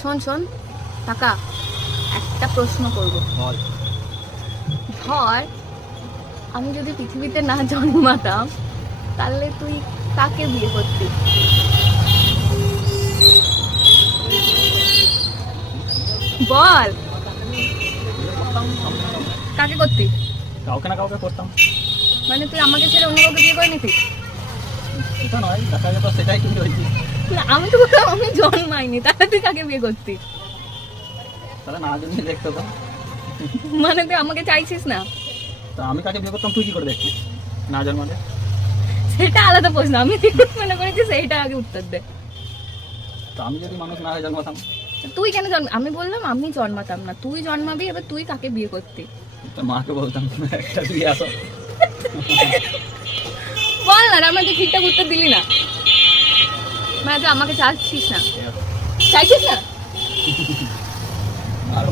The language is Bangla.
শোন শোন কাকা, একটা প্রশ্ন করব। ধর আমি যদি পৃথিবীতে না জন্মাতাম তাহলে তুই কাকে বিয়ে করতি? বল, কাকে করতি? কাউকে না কাউকে করতাম। মানে তুই আমাকে ছেড়ে অন্য কাউকে বিয়ে করে নিতি? সেটা নয়, দেখা যেত সেটাই কিন্তু হয়েছি। না, আমি তো বললাম আমি জন্মাইনি, তাহলে তুই কাকে বিয়ে করতি? তাহলে না জন্মে দেখতো তো। মানে তুই আমাকে চাইছিস না? তা আমি কাকে বিয়ে করতাম তুই কি করে দেখছিস না জন্মালে? সেটা আলাদা প্রশ্ন, আমি মনে করেছি সেইটা আগে উত্তর দে। তো আমি যদি মানুষ না হয়ে জন্মাতাম? তুই কেন জন্ম, আমি বললাম আমি জন্মাতাম না, তুই জন্মাবি, এবার তুই কাকে বিয়ে করতি? তো মাকে বলতাম একটা তুই আসো। বল না, আমার তুই ঠিকঠাক উত্তর দিলি না। মানে তুই আমাকে চাচ্ছিস না, চাইছিস না? আর